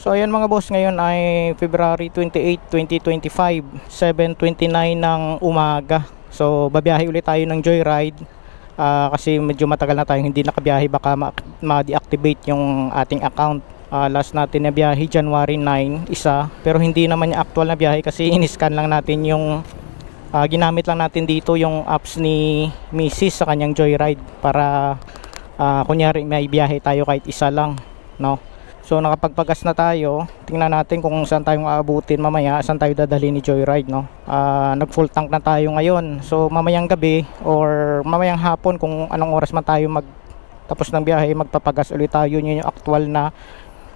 So ayan mga boss, ngayon ay February 28, 2025, 7:29 ng umaga. So babiyahe ulit tayo ng Joyride, kasi medyo matagal na tayong hindi nakabiyahe, baka ma-deactivate yung ating account. Last natin na biyahe January 9, isa, pero hindi naman yung actual na biyahe kasi in-scan lang natin yung ginamit lang natin dito yung apps ni Mrs. sa kanyang Joyride para kunyari may biyahe tayo kahit isa lang, no? So nakapagpagas na tayo, tingnan natin kung saan tayong aabutin mamaya, saan tayo dadalhin ni Joyride, no? Nag full tank na tayo ngayon. So mamayang gabi or mamayang hapon, kung anong oras man tayo tapos ng biyahe, magpapagas ulit tayo. Yun yung actual na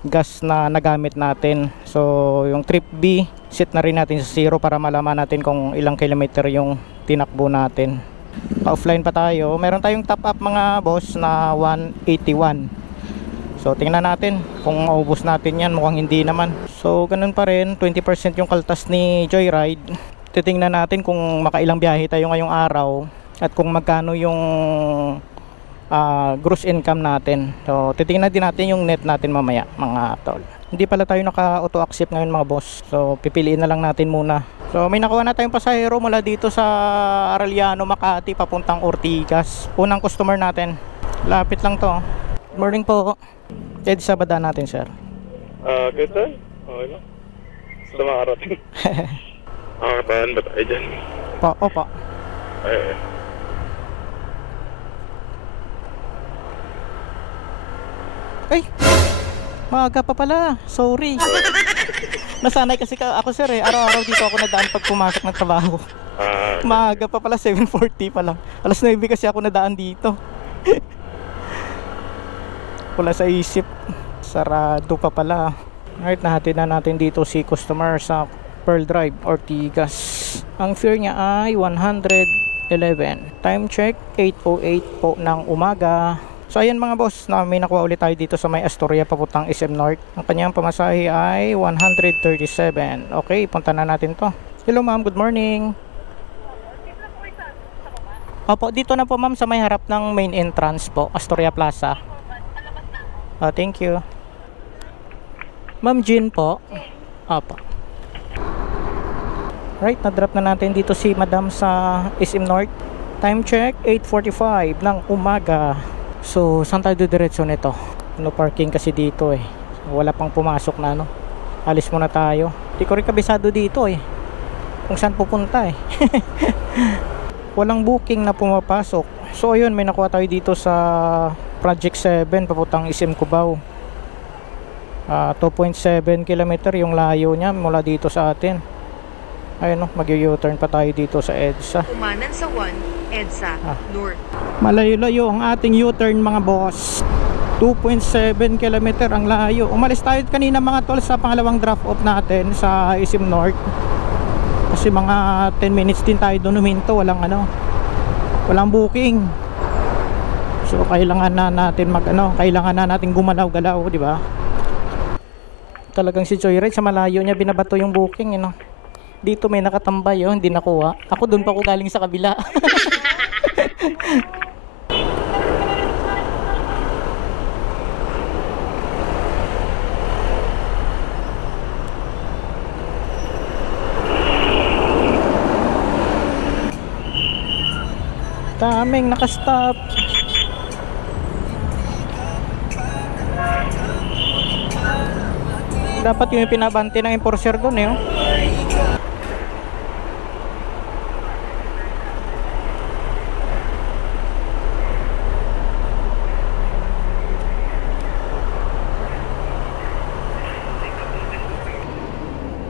gas na nagamit natin. So yung trip B, set na rin natin sa 0 para malaman natin kung ilang kilometer yung tinakbo natin. Pa-offline pa tayo. Meron tayong top up mga boss na 181. So tingnan natin kung maubos natin yan. Mukhang hindi naman. So ganun pa rin, 20% yung kaltas ni Joyride. Titingnan natin kung makailang biyahe tayo ngayong araw at kung magkano yung gross income natin. So titingnan din natin yung net natin mamaya mga tol. Hindi pala tayo naka-auto accept ngayon mga boss. So pipiliin na lang natin muna. So may nakuha na tayong pasahero mula dito sa Arellano, Makati papuntang Ortigas. Unang customer natin. Lapit lang to. Good morning po. Pwede sa bada natin, sir. Good sir. Okay lang. Gusto makarating. Makakatahan ba tayo dyan? Opo. Ay. Ay! Maaga pa pala. Sorry. Nasanay kasi ako, sir, eh. Araw-araw dito ako nadaan pag pumasok ng trabaho. Okay. Maaga pa pala, 7:40 pa lang. Alas 9 kasi ako nadaan dito. Wala sa isip, sarado pa pala. Alright, nahatid na natin dito si customer sa Pearl Drive, Ortigas. Ang fare niya ay 111. Time check 8:08 po ng umaga. So ayan mga boss, may nakuha ulit tayo dito sa may Astoria papuntang SM North. Ang kanyang pamasahe ay 137. Okay, punta na natin to. Hello ma'am, good morning. Opo, dito na po ma'am sa may harap ng main entrance po, Astoria Plaza. Thank you. Ma'am Jean po. Opo. Right, na-drop na natin dito si Madam sa SM North. Time check 8:45 ng umaga. So, saan tayo diretso nito? No parking kasi dito eh. Wala pang pumasok na ano. Alis muna tayo. Di ko rin kabisado dito eh. Kung saan pupunta eh. Walang booking na pumapasok. So, ayun, may nakuha tayo dito sa Project 7 papuntang SM Cubao. 2.7 km yung layo niya mula dito sa atin. Ayun, mag-u-turn pa tayo dito sa EDSA. Kumanan sa 1 EDSA North. Malayo-layo ang ating U-turn mga boss. 2.7 km ang layo. Umalis tayo kanina mga tol sa pangalawang drop off natin sa SM North. Kasi mga 10 minutes din tayo doon huminto. Walang booking. So kailangan na natin gumalaw-galaw, di ba? Talagang si Joyride sa malayo niya binabato yung booking, Dito may nakatambay, hindi nakuha. Ako doon pa ako galing sa kabila. Daming nakastop. Dapat yung pinabante ng enforcer doon eh.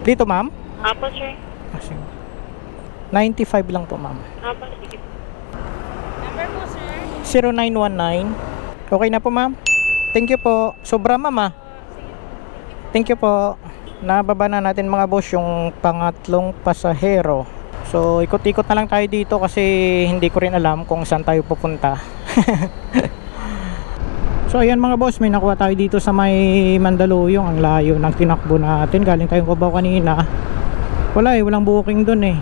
Dito ma'am? Apo sir. 95 lang po ma'am. Apo, sige. Number po sir? 0919. Okay na po ma'am. Thank you po. Sobra ma'am ah. Thank you po. Nababa na natin mga boss yung pangatlong pasahero. So ikot-ikot na lang tayo dito kasi hindi ko rin alam kung saan tayo pupunta. So ayan mga boss, may nakuha tayo dito sa may Mandaluyong. Ang layo ng tinakbo natin. Galing tayong Cubao kanina. Walang booking dun eh.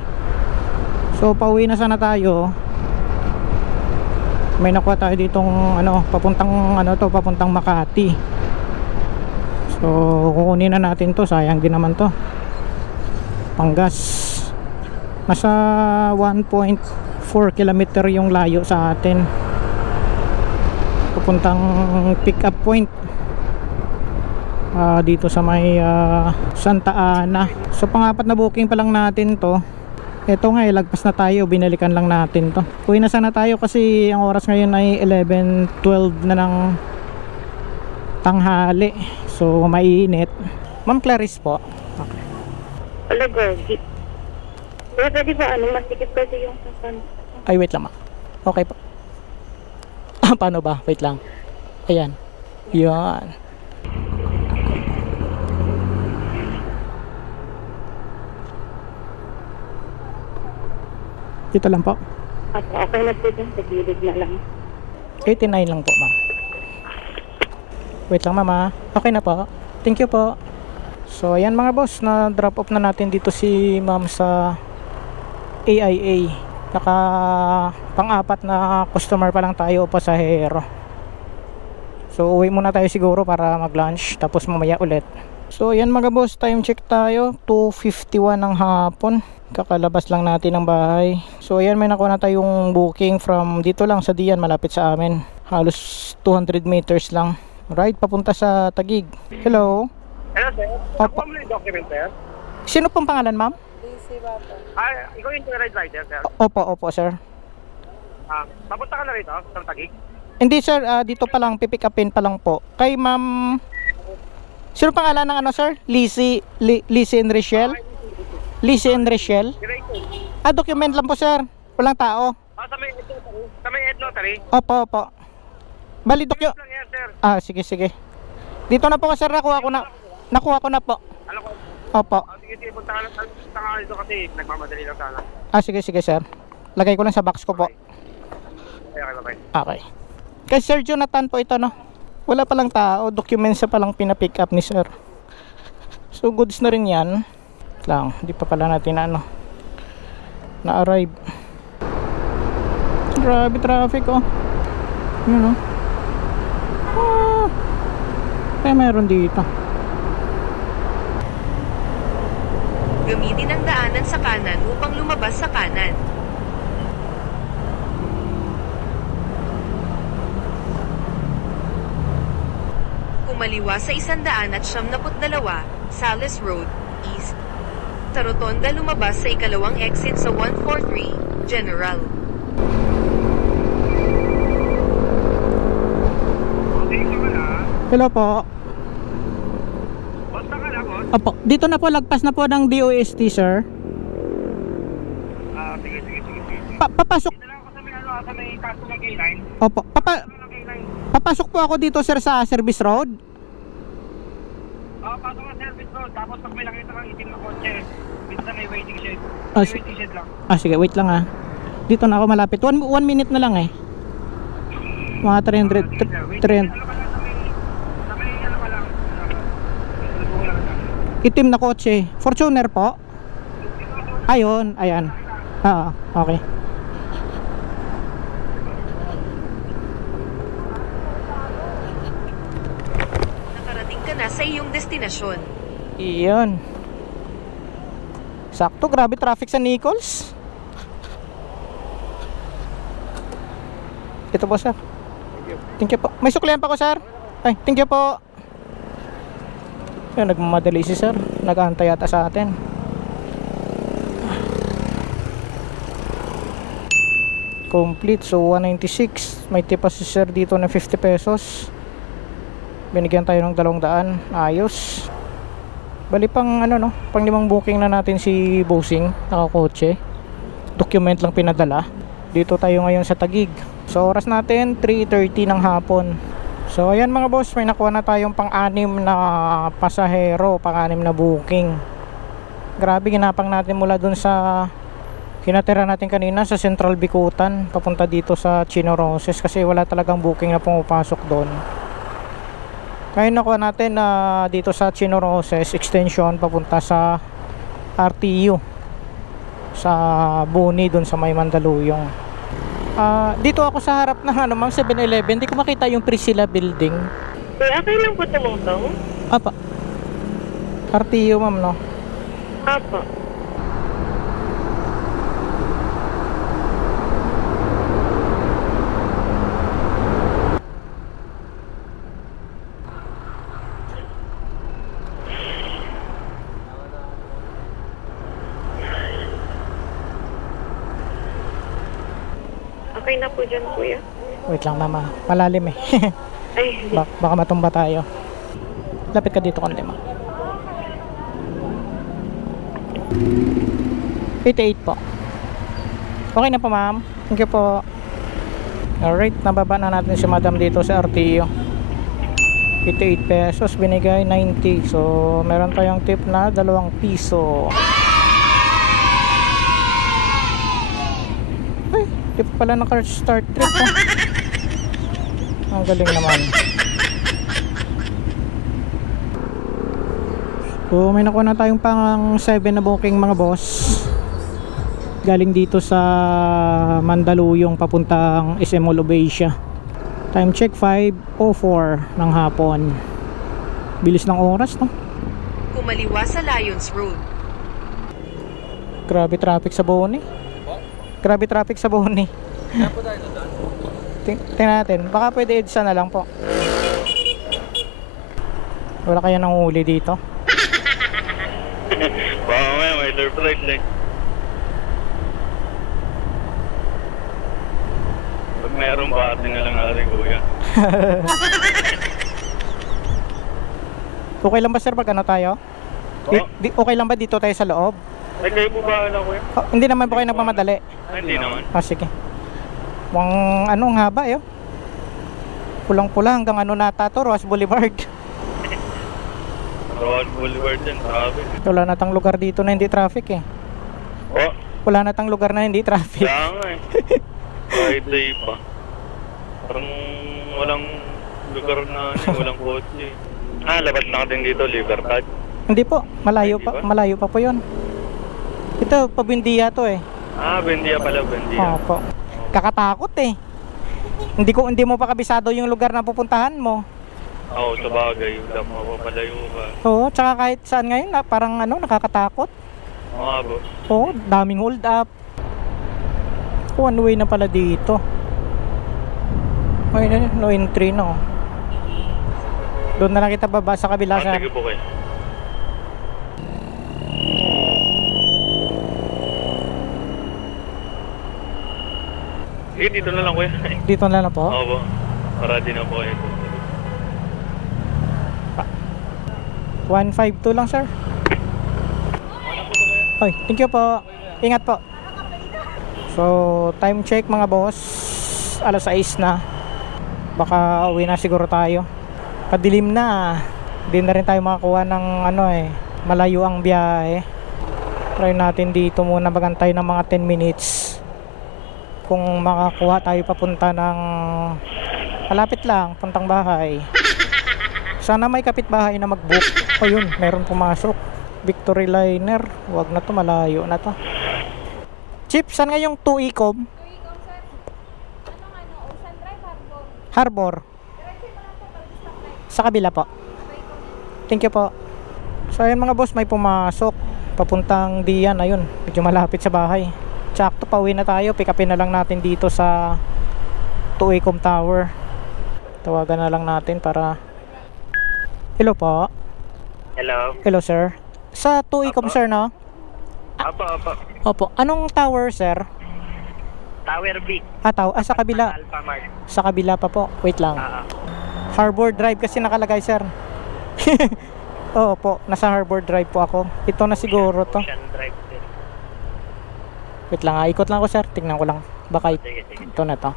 So pauwi na sana tayo. May nakuha tayo ditong papuntang Makati. So kukunin na natin to, sayang din naman to. Panggas. Nasa 1.4 kilometer yung layo sa atin. Pupuntang pick up point. Dito sa may Santa Ana. So pang-apat na booking pa lang natin to. Ito nga lagpas na tayo, binalikan lang natin to. Uwi na sana tayo kasi ang oras ngayon ay 11:12 na ng tanghali. So mainit. Ma'am Clarice po. Okay. Wala, Gorgie. Pero pwede ba masikip kasi yung sapan? Ay wait lang, ma'am. Okay po. Paano ba? Wait lang. Ayan. Yan. Dito lang po. Okay na po dyan, sa gilid na lang. 89 lang po, ma'am. Wait lang, ma'am. Okay na po. Thank you po. So ayan mga boss, na drop off na natin dito si ma'am sa AIA. Naka pang-apat na customer pa lang tayo o pasahero. So uwi muna tayo siguro para mag-lunch, tapos mamaya ulit. So ayan mga boss, time check tayo, 2:51 ng hapon. Kakalabas lang natin ng bahay. So ayan, may nakuha na tayong booking from dito lang sa Dian, malapit sa amin. Halos 200 meters lang. Ride papunta sa Taguig. Hello. Hello, sir. Opo. Ako mo yung document, sir? Sino pong pangalan, ma'am? Ikaw yung ride rider, sir? Opo, sir. Papunta ka na rito, sa Taguig? Hindi, sir. Dito pa lang, pipick upin pa lang po. Kay ma'am... Sino pangalan ng ano, sir? Lizzie and Rachel? Lizzie and Rachel? Document lang po, sir. Walang tao. Sa may Ed Notary? Opo. Bali, Lang yan, sir. sige. Dito na po, sir. Nakuha ko na po. Alam ko. Opo. Sige, punta ka dito kasi nagmamadali lang sana. Sige, sir. Lagay ko lang sa box ko po. Okay, bye-bye. Okay. Kay Sir Jonathan po ito, no? Wala palang tao. Documents pa lang pinapick up ni sir. So, goods na rin yan. Lang, hindi pa pala natin na-arrive. Grabe traffic, oh. Yun, oh. Kaya meron dito. Gamitin ang daanan sa kanan upang lumabas sa kanan. Kumaliwa sa 172, Salis Road, East. Sa rotonda lumabas sa ikalawang exit sa 143, General. Okay ka na? Hello po. Basta ka na, boss? Opo, dito na po, lagpas na po ng DOST, sir. Sige. Papasok. Dito lang ako sa may kaso ng K9. Opo, papasok po ako dito, sir, sa Service Road. Pasok ang service road, tapos pag may nakita kang itim na kotse, minsan may waiting shed. Ah, May waiting shed lang. Sige, wait lang Dito na ako malapit. 1 minute na lang Mga 300. Sa may ano ka lang. Itim na kotse. Fortuner po. Ayun, ayan. Okay. Nakarating ka na sa iyong destinasyon. Iyon. Sakto, grabe traffic sa Nichols. Ito po, sir. Thank you po. May suklihan pa ko, sir. Ay, thank you po. Ayun, nagmamadali si sir. Nag-aantay yata sa atin. Complete. So 196. May tipa si sir dito na 50 pesos. Binigyan tayo ng 200. Ayos. Bali pang pang 5 booking na natin si Bossing, nakakotse. Document lang pinadala. Dito tayo ngayon sa Taguig. So oras natin 3:30 ng hapon. So ayan mga boss, may nakuha na tayong pang-6 na pasahero, pang-6 na booking. Grabe, ginapang natin mula dun sa kinatira natin kanina sa Central Bicutan papunta dito sa Chino Roses kasi wala talagang booking na pumapasok doon. Ngayon nakuha natin na dito sa Chino Roses extension papunta sa RTU sa Boni doon sa may Mandaluyong. Dito ako sa harap ng ma'am 7-Eleven, hindi ko makita yung Priscilla building. Sir, okay lang po tumutong? Apa. RTU ma'am, no? Opo. Okay na po dyan, kuya. Wait lang mama, malalim eh. Ay, Baka matumba tayo. Lapit ka dito konti ma. 88 po. Okay na po ma'am. Thank you po. Alright, nababa na natin si madam dito sa RTO. 88 pesos, binigay 90. So, meron tayong tip na 2 piso. Ay, tip pala ng car start trip ha. Ang galing naman. So, may nakuha na tayong pang 7 na booking mga boss. Galing dito sa Mandaluyong papuntang SM Mall of Asia. Time check 5:04 ng hapon. Bilis ng oras, no? Kumaliwa sa Lions Road. Grabe traffic sa Boni. Grabe traffic sa Boni. Tingnan natin. Baka pwede EDSA na lang po. Wala kaya nang huli dito. Baka may surprise eh. Pag mayroong bate na lang ari kuya. Okay lang ba sir pag ano tayo? Okay lang ba dito tayo sa loob? Ay kayo po ba na kuya? Oh, hindi naman po kayo nagmamadali. Hindi naman. Sige. Mukhang anong haba eh. Pulang-pula hanggang ano nata to, Roas Boulevard. Road Boulevard yan, sabi. Wala na tang lugar dito na hindi traffic eh. Oh, Wala na tang lugar na hindi traffic. kaya nga eh. Friday pa. Parang walang lugar na walang kotse. Labas na natin dito, Libertad. Hindi po, malayo Hindi pa, ba? malayo pa po 'yon. Ito Pabindia to eh. Bendia pala, Bendia. Opo. Kakatakot eh. Hindi mo pa kabisado yung lugar na pupuntahan mo. Oo, sa bagay. Wala mapapalayo ka. Oo, tsaka kahit saan ngayon na parang ano, nakakatakot. Oo, bo. Oo, daming hold up. One way na pala dito. Ay, no entry no. Doon na lang kita baba sa kabila sa. Sige po kayo. Sige, dito na lang kuya. Dito na lang po. Oo po. Para din na po kayo. 152 lang sir. Oy, thank you po. Ingat po. So, time check mga boss. Alas 6 na. Baka uwi na siguro tayo. Padilim na. Hindi na rin tayo makakuha ng ano eh, malayo ang biyahe. Try natin dito muna magantay ng mga 10 minutes. Kung makakuha tayo papunta ng malapit lang, puntang bahay. Sana may kapitbahay na mag-book. O yun, meron pumasok. Victory Liner. Wag na to, malayo na to. Chip, saan nga yung 2 Ecom? Harbor. Sa kabila po. Thank you po. So ayun mga boss, may pumasok. Papuntang Dian, ayun. Medyo malapit sa bahay. Tsakto, pauwi na tayo. Pick upin na lang natin dito sa 2 Ecom Tower. Tawagan na lang natin para... Hello po. Hello. Hello sir. Sa 2 Ecom sir, no? Apo. Opo. Anong tower sir? Tower Big. Sa kabila. Alpha Mart. Sa kabila pa po. Wait lang. Harbor Drive kasi nakalagay sir. Oo po. Nasa Harbor Drive po ako. Ito na siguro to. Ocean Drive. Wait lang, ikot lang ako sir. Tingnan ko lang. Baka Sige. ito na to.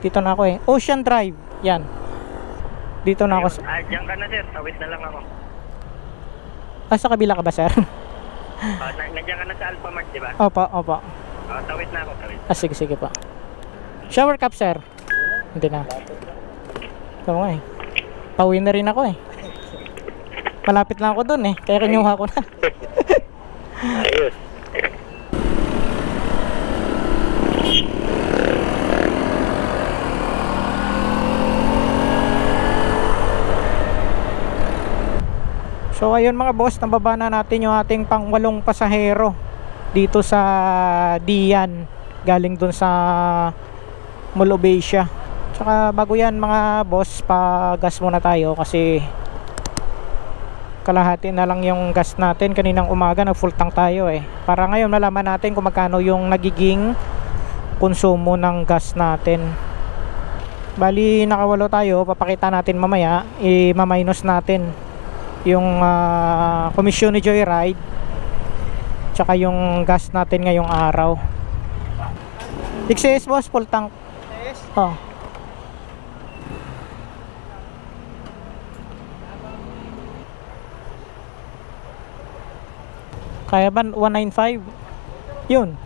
Dito na ako eh. Ocean Drive. Yan. Dito na ako. Diyan ka na sir. Tawid na lang ako. Sa kabila ka ba sir? Nandiyan ka na sa Alpha Mart, di ba? Opo. Tawid na ako. Sige po. Shower cap sir. Hindi na. Ito nga eh. Pauwi na rin ako eh. Malapit lang ako dun eh. Kaya kinuha ko na. Ayos. So So ayun mga boss, nababa na natin yung ating pang-8 pasahero dito sa Dian, galing dun sa Mall of Asia. Tsaka bago yan mga boss, pa-gas muna tayo kasi kalahati na lang yung gas natin. Kaninang umaga nag full tank tayo para ngayon malaman natin kung magkano yung nagiging konsumo ng gas natin. Bali nakawalo tayo, papakita natin mamaya, i-minus natin yung komisyon ni Joyride tsaka yung gas natin ngayong araw. XS boss, full tank. Oh. Kaya ba 195? Yun.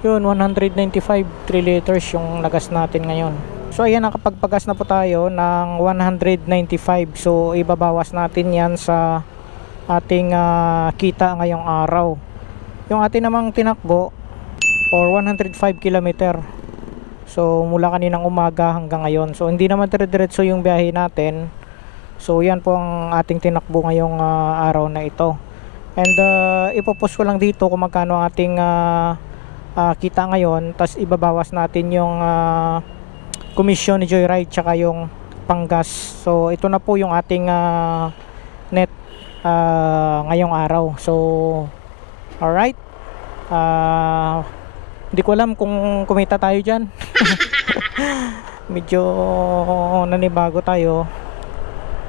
Yun, 195 3 liters yung nagas natin ngayon. So ayan, nakapagpagas na po tayo ng 195. So ibabawas natin yan sa ating kita ngayong araw. Yung atin namang tinakbo for 105 km. So mula kaninang umaga hanggang ngayon. So hindi naman dire-diretso yung biyahe natin. So yan po ang ating tinakbo ngayong araw na ito. And ipopost ko lang dito kung magkano ang ating kita ngayon, tas ibabawas natin yung komisyon ni Joyride tsaka yung panggas. So ito na po yung ating net ngayong araw. So alright, hindi ko alam kung kumita tayo dyan. Medyo nanibago tayo,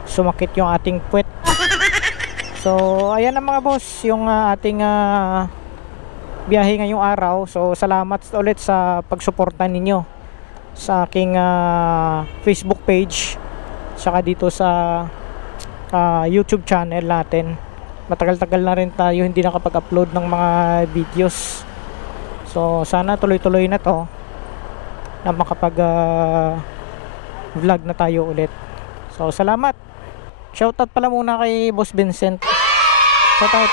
sumakit yung ating puwet. So ayan na mga boss, yung ating biyahe ngayong araw. So salamat ulit sa pagsuporta ninyo sa aking Facebook page saka dito sa YouTube channel natin. Matagal-tagal na rin tayo hindi nakapag-upload ng mga videos. So sana tuloy-tuloy na to na makapag vlog na tayo ulit. So salamat. Shoutout pala muna kay Boss Vincent. Shoutout.